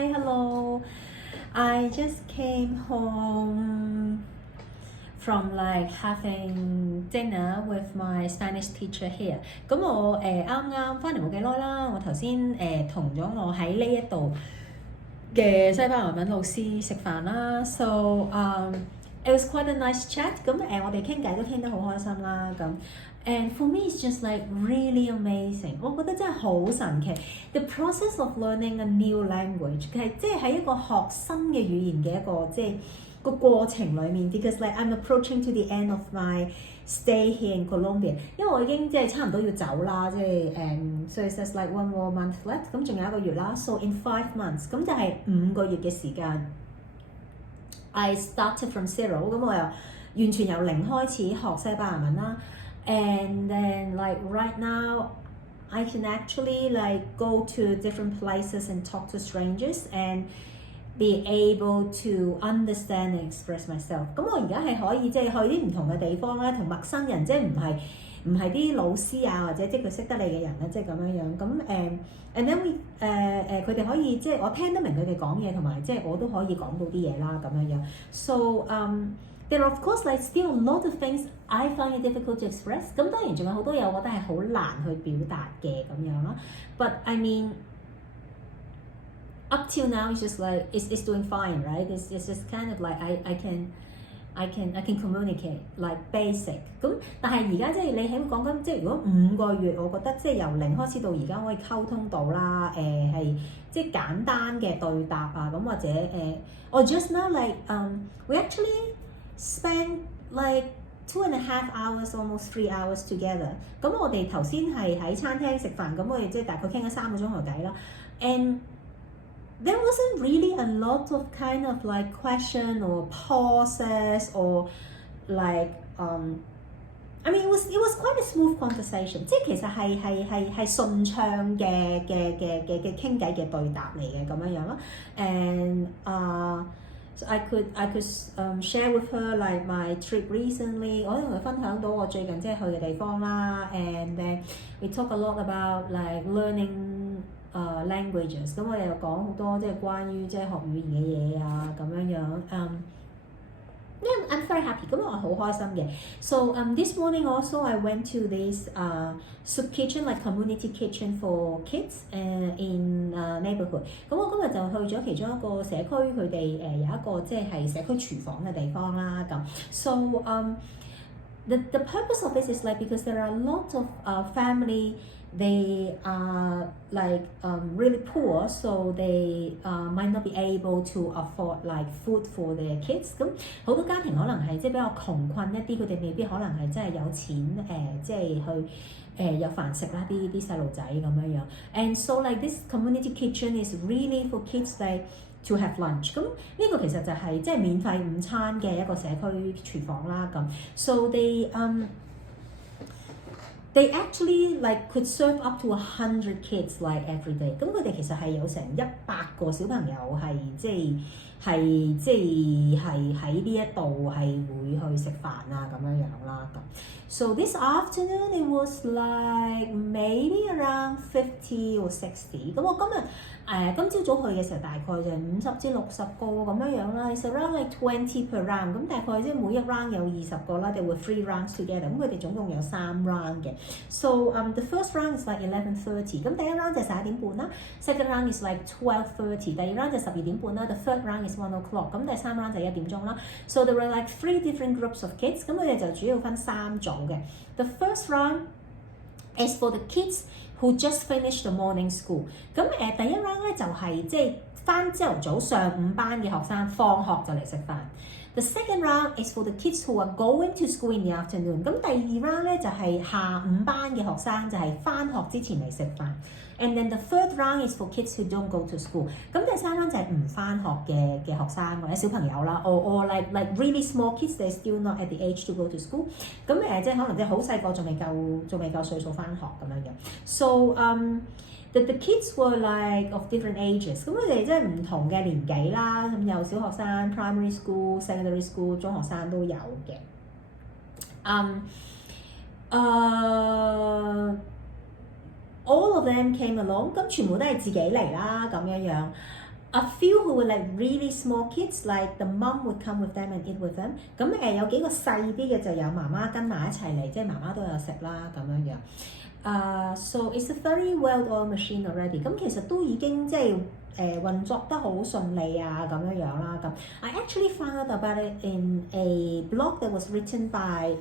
Hi, hello. I just came home from like having dinner with my Spanish teacher here. 咁我啱啱翻嚟冇幾耐啦，我頭先同咗我喺呢一度嘅西班牙文老師食飯啦。So it was quite a nice chat. 咁我哋傾偈都傾得好開心啦咁。And for me, it's just like really amazing. 我覺得真係好神奇。The process of learning a new language 係即係喺一個學新嘅語言嘅一個即係個過程裡面。Because like I'm approaching to the end of my stay here in Colombia， 因為我已經即係差唔多要走啦，即係so it's just like one more month left。咁仲有1個月啦。So in 5 months， 咁就係5個月嘅時間。I started from zero， 咁我又完全由零開始學西班牙文啦。And then like right now I can actually like go to different places and talk to strangers and be able to understand and express myself。 咁我而家係可以即係去啲唔同嘅地方啦，同陌生人即係唔係啲老師啊，或者即係佢識得你嘅人啦，即係咁樣樣。咁and then we 佢哋可以即係我聽得明佢哋講嘢，同埋即係我都可以講到啲嘢啦咁樣樣。So there are of course like still a lot of things I find it difficult to express。 咁當然仲有好多嘢我覺得係好難去表達嘅咁樣啦。But I mean up till now it's just like it's doing fine, right? It's just kind of like I can communicate like basic。 咁但係而家即係你喺講緊即係如果5個月，我覺得即係由零開始到而家可以溝通到啦，係即係簡單嘅對答啊，咁或者or just now like we actually spend like 2.5 hours, almost 3 hours together。 咁我哋頭先係喺餐廳食飯，咁我哋即係大概傾咗3個鐘頭偈啦。And there wasn't really a lot of kind of like question or pauses or like I mean it was quite a smooth conversation。 即係其實係順暢嘅傾偈嘅對答嚟嘅咁樣樣咯。And so I could share with her like my trip recently。 我同佢分享到我最近即係去嘅地方啦。And we talk a lot about like learning languages。 咁我哋又講好多即係關於即係學語言嘅嘢啊咁樣樣。Yeah, I'm very happy。 咁我好開心嘅。So this morning also I went to this soup kitchen, like community kitchen for kids in neighborhood。 咁我今日就去咗其中一個社區，佢哋有一個即係社區廚房嘅地方啦咁。So the purpose of this is like because there are a lot of family they are like really poor, so they might not be able to afford like food for their kids。 咁好多家庭可能係即係比較窮困一啲，佢哋未必可能係真係有錢即係去有飯食啦，啲細路仔咁樣樣。And so like this community kitchen is really for kids like to have lunch。 咁呢個其實就係即係免費午餐嘅一個社區廚房啦咁。So they actually like could serve up to 100 kids like every day。 咁佢哋其實係有成100個小朋友係即係喺呢一度係會去食飯啊咁樣樣啦咁。So this afternoon it was like maybe around 50 or 60。 咁我今朝早去嘅時候大概就50至60個咁樣樣啦。It's around like 20 per round。 咁大概即係每一 round 有20個啦。There were 3 rounds together。 咁佢哋總共有3 round 嘅。So the first round is like 11:30。 咁第一 round 就11點半啦。Second round is like 12:30。 第二 round 就12點半啦。The third round is 1 o'clock。 咁第三 round 就1點鐘啦。So there were like 3 different groups of kids。 咁佢哋就主要分3組嘅。The first round is for the kids who just finished the morning school。 咁第一 round 咧就係即係返朝頭早上午班嘅學生，放學就嚟食飯。The second round is for the kids who are going to school in the afternoon。 咁第二 round 咧就係下午班嘅學生，就係返學之前嚟食飯。And then the third round is for kids who don't go to school。 咁第三 round 就係唔返學嘅學生或者小朋友啦，or like really small kids they're still not at the age to go to school。 咁即係可能即係好細個仲未夠歲數返學咁樣嘅。So the kids were like of different ages。 咁佢哋即係唔同嘅年紀啦，咁有小學生 primary school、secondary school、中學生都有嘅。All of them came along。 咁全部都係自己嚟啦咁樣樣。A few who were like really small kids, like the mum would come with them and eat with them。咁有幾個細啲嘅就有媽媽跟埋一齊嚟，即係媽媽都有食啦咁樣樣。So it's a very well-oiled machine already。咁其實都已經即係運作得好順利啊咁樣樣啦。咁 I actually found out about it in a blog that was written by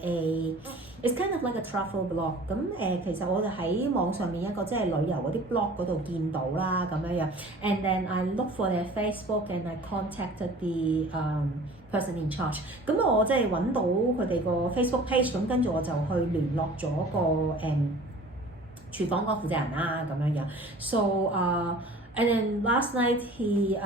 It's kind of like a travel blog。咁其實我就喺網上面一個即係旅遊嗰啲 blog 嗰度見到啦咁樣樣。And then I looked for their Facebook and I contacted the person in charge。咁我即係揾到佢哋個 Facebook page，咁跟住我就去聯絡咗個廚房嗰個負責人啦咁樣樣。So and then last night he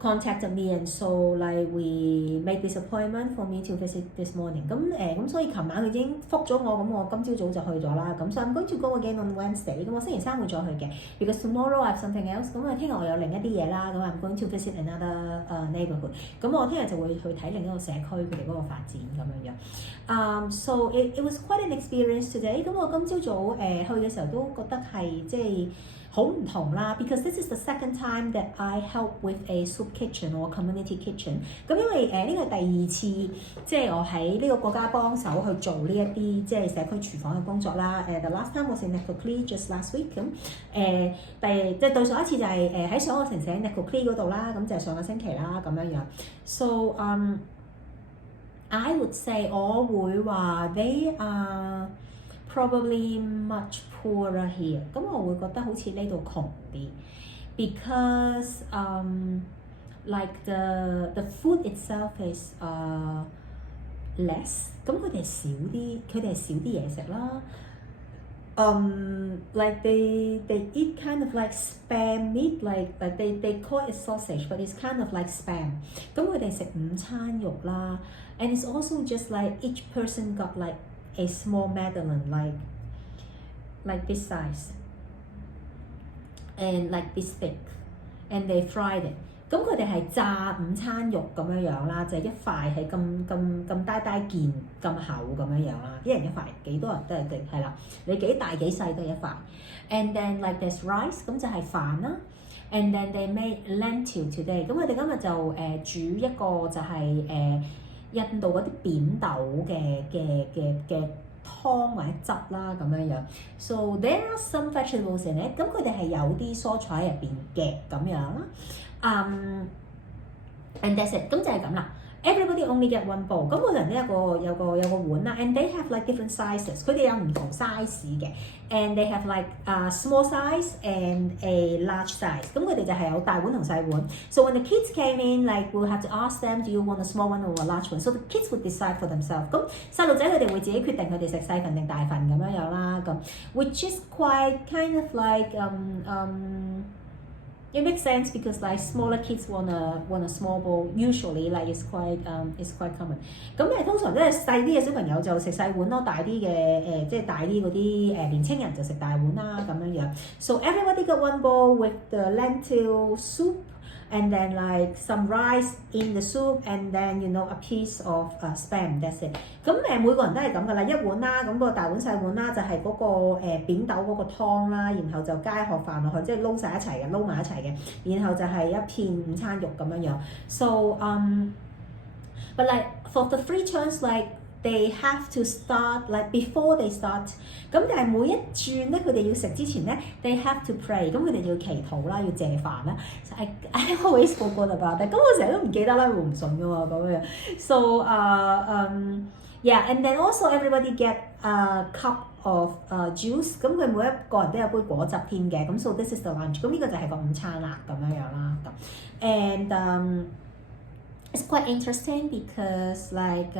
contacted me and so like we made this appointment for me to visit this morning。咁所以琴晚佢已經覆咗我，咁我今朝早就去咗啦。咁 so I'm going to go again on Wednesday。咁我星期三會再去嘅 because tomorrow I have something else。咁啊聽日我有另一啲嘢啦。咁 I'm going to visit another neighborhood。咁我聽日就會去睇另一個社區佢哋嗰個發展咁樣樣。So it was quite an experience today。咁我今朝早去嘅時候都覺得係即係好唔同啦 because this is the second time that I help with a soup kitchen or community kitchen。咁因為呢個係第二次即係我喺呢個國家幫手去做呢一啲即係社區廚房嘅工作啦。The last time was in Necoclea just last week。咁即係對上一次就係喺上個城市喺 Necoclea 嗰度啦，咁就係上個星期啦咁樣樣。So I would say 我會話 they are probably much poorer here。咁我會覺得好似呢度窮啲 because like the food itself is less。咁佢哋少啲嘢食啦。Like they eat kind of like spam meat, like they call it sausage, but it's kind of like spam。咁佢哋食午餐肉啦 ，and it's also just like each person got like a small Madeleine, like this size, and like this thick, and they fried it。咁佢哋係炸午餐肉咁樣樣啦，就係一塊係咁大件咁厚咁樣樣啦，一人一塊，幾多人都係啦，你幾大幾細都係一塊。And then like there's rice， 咁就係飯啦。And then they made lentil today。咁佢哋今日就煮一個就係印度嗰啲扁豆嘅湯或者汁啦咁樣樣。So there are some vegetables in it。咁佢哋係有啲蔬菜喺入邊嘅咁樣啦。And that's it。咁就係咁啦。Everybody only get one bowl。咁每個人都有個碗啦。And they have like different sizes。佢哋有唔同 size 嘅。And they have like a small size and a large size。咁佢哋就係有大碗同細碗。So when the kids came in, like we'll have to ask them, do you want a small one or a large one? So the kids would decide for themselves。咁細路仔佢哋會自己決定佢哋食細份定大份咁樣樣啦。咁 which is quite kind of like it makes sense because like smaller kids want a small bowl. Usually like it's quite common。咁通常都係細啲嘅小朋友就食細碗咯，大啲嘅即係大啲嗰啲年青人就食大碗啦咁樣樣。So everybody got one bowl with the lentil soup and then like some rice in the soup and then you know a piece of spam. That's it。咁每個人都係咁噶啦，一碗啦，咁個大碗細碗啦就係嗰個扁豆嗰個湯啦，然後就加一盒飯落去，即係撈晒一齊嘅，撈埋一齊嘅，然後就係一片午餐肉咁樣樣。So but like for the free turns like they have to start like before they start。咁但係每一轉咧，佢哋要食之前咧 ，they have to pray。咁佢哋要祈禱啦，要謝飯啦。So I always forgot about that。咁我成日都唔記得啦，會唔順噶喎咁樣。So yeah, and then also everybody get a cup of juice。咁佢每一個人都有杯果汁添嘅。咁 so this is the lunch。咁呢個就係個午餐啦，咁樣樣啦。And it's quite interesting because like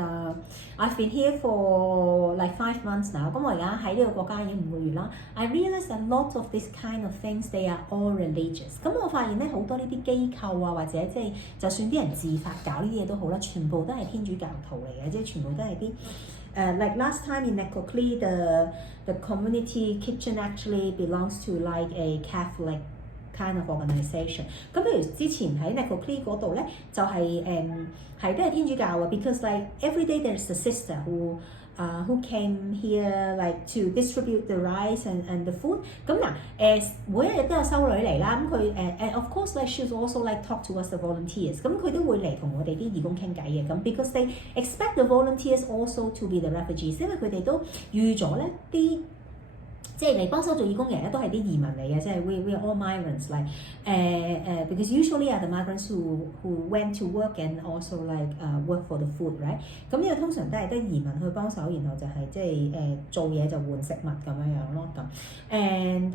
I've been here for like 5 months now。咁我而家喺呢個國家已經5個月啦。I realized a lot of this kind of things they are all religious。咁我發現咧好多呢啲機構啊，或者即係就算啲人自發搞呢啲嘢都好啦，全部都係天主教徒嚟嘅，即係全部都係啲like last time in Necoclea the community kitchen actually belongs to like a Catholic kind of organisation。咁譬如之前喺 Necoclea 嗰度咧，就係係都係天主教嘅 ，because like every day there's a sister who who came here like to distribute the rice and the food。咁嗱每一日都有修女嚟啦，咁佢of course like she's also like talk to us the volunteers，咁佢都會嚟同我哋啲義工傾偈嘅，咁 because they expect the volunteers also to be the refugees， 因為佢哋都預咗咧啲。即係嚟幫手做義工嘅人咧，都係啲移民嚟嘅，即係 we are all migrants like because usually are the migrants who went to work and also like work for the food right。咁呢個通常都係得移民去幫手，然後就係即係做嘢就換食物咁樣樣咯咁。And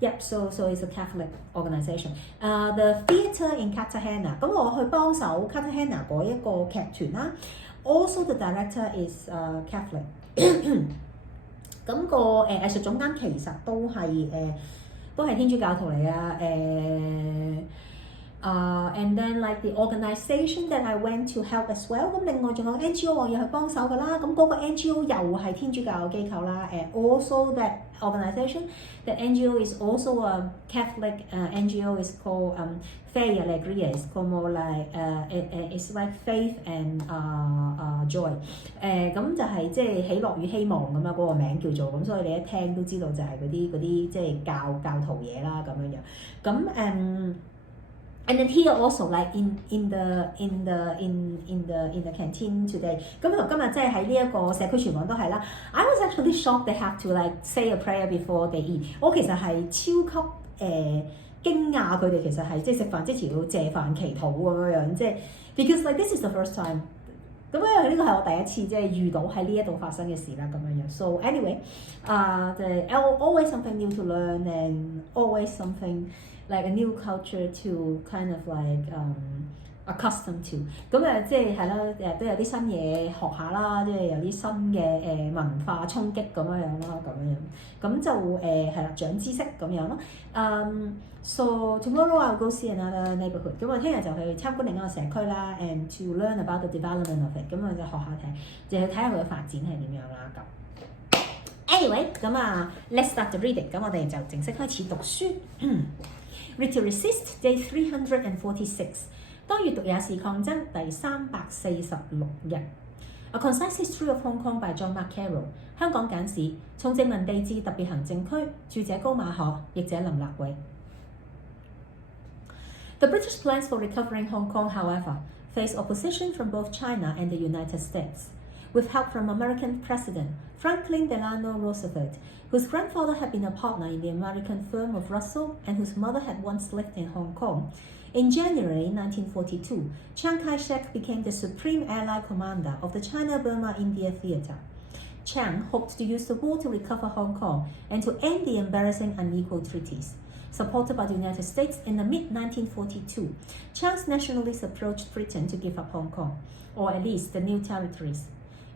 yep, so it's a Catholic organisation. The theatre in Cartagena， 咁我去幫手 Cartagena 嗰一個劇團啦。Also the director is Catholic 咁個藝術總監其實都係天主教徒嚟啊and then like the organisation that I went to help as well。咁另外仲有 NGO 我要去幫手㗎啦，咁嗰個 NGO 又係天主教嘅機構啦。Also that organisation, that NGO is also a Catholic NGO is called Fe y Alegría, is como like it's like faith and joy。咁就係即係喜樂與希望咁樣嗰個名叫做，咁所以你一聽都知道就係嗰啲即係教徒嘢啦咁樣樣。咁And then here also like in the canteen today， 咁同今日即係喺呢一個社區廚房都係啦。I was actually shocked they have to like say a prayer before they eat。我其實係超級驚訝佢哋其實係即係食飯之前要謝飯祈禱咁樣，即係 because like this is the first time。咁因為呢個係我第一次即係遇到喺呢一度發生嘅事啦咁樣樣。So anyway， always something new to learn and always something。like a new culture to kind of like accustomed to。 咁即係係啦，都有啲新嘢學下啦，即係有啲新嘅文化衝擊咁樣樣啦，咁就係啦，長知識咁樣咯。So tomorrow I'll go see another neighborhood。咁我聽日就去參觀另一個社區啦 ，and to learn about the development of it。咁我就學下就去睇下佢嘅發展係點樣啦咁。Anyway， 咁let's start the reading。咁我哋就正式開始讀書。Read to Resist Day 346。當閱讀也是抗爭第346日。A Concise History of Hong Kong by John Mark Carroll。香港簡史，從殖民地至特別行政區，著者高馬可，譯者林立偉。The British plans for recovering Hong Kong, however, face opposition from both China and the United States. With help from American President Franklin Delano Roosevelt, whose grandfather had been a partner in the American firm of Russell and whose mother had once lived in Hong Kong, in January 1942, Chiang Kai-shek became the Supreme Allied Commander of the China-Burma-India Theatre. Chiang hoped to use the war to recover Hong Kong and to end the embarrassing unequal treaties. Supported by the United States in the mid-1942, Chiang's nationalists approached Britain to give up Hong Kong, or at least the new territories.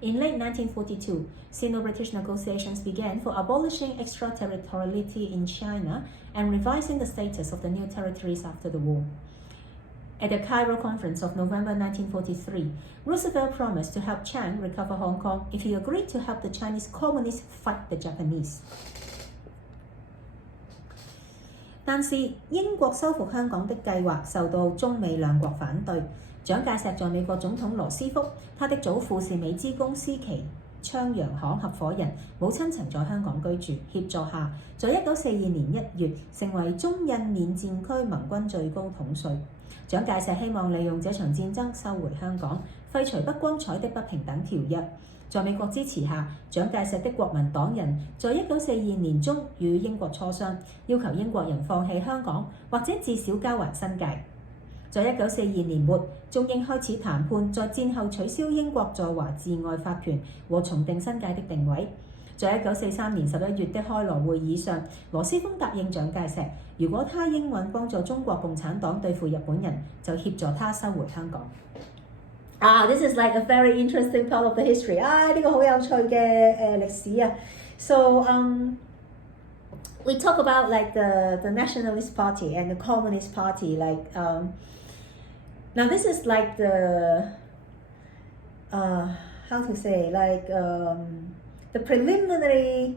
In late 1942, Sino-British negotiations began for abolishing extraterritoriality in China and revising the status of the new territories after the war. At the Carroll Conference of November 1943, Roosevelt promised to help Chiang recover Hong Kong if he agreed to help the Chinese communists fight the Japanese. 但是英國收復香港的計劃受到中美兩國反對。蔣介石在美國總統羅斯福，他的祖父是美資公司其昌洋行合夥人，母親曾在香港居住，協助下，在1942年1月成為中印緬戰區盟軍最高統帥。蔣介石希望利用這場戰爭收回香港，廢除不光彩的不平等條約。在美國支持下，蔣介石的國民黨人在1942年中與英國磋商，要求英國人放棄香港，或者至少交還新界。在1942年末，中英開始談判，在戰後取消英國在華治外法權和重定新界的定位。在1943年11月的開羅會議上，羅斯福答應蔣介石，如果他應允幫助中國共產黨對付日本人，就協助他收回香港。This is like a very interesting part of the history。呢個好有趣嘅歷史啊。So we talk about like the Nationalist Party and the Communist Party now this is like the how to say like the preliminary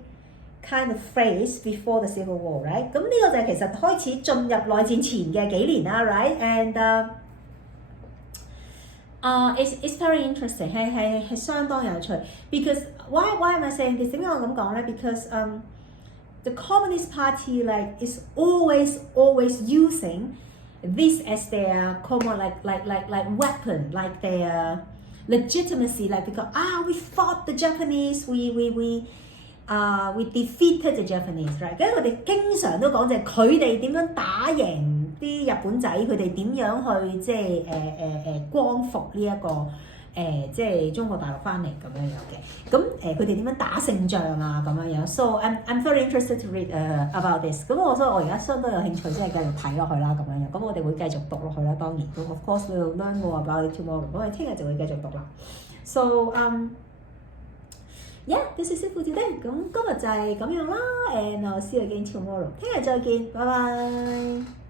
kind of phase before the Civil War, right？ 咁呢個就係其實開始進入內戰前嘅幾年啦 ，right？ And It's very interesting， 係相當有趣。Because why am I saying this？ 點解我咁講咧 ？Because the Communist Party like is always using this as their common like weapon, like their legitimacy, like because we fought the Japanese, we defeated the Japanese, right？ 跟住佢哋經常都講就係佢哋點樣打贏啲日本仔，佢哋點樣去即係光復呢一個即係中國大陸翻嚟咁樣樣嘅。咁佢哋點樣打勝仗啊咁樣樣。So I'm very interested to read about this。咁所以我而家相當有興趣，即係繼續睇落去啦咁樣樣。咁我哋會繼續讀落去啦，當然。咁 of course we will learn more about it tomorrow。我哋聽日就會繼續讀啦。So yeah, this is it for today。咁今日就係咁樣啦，and I'll see you again tomorrow。聽日再見，拜拜。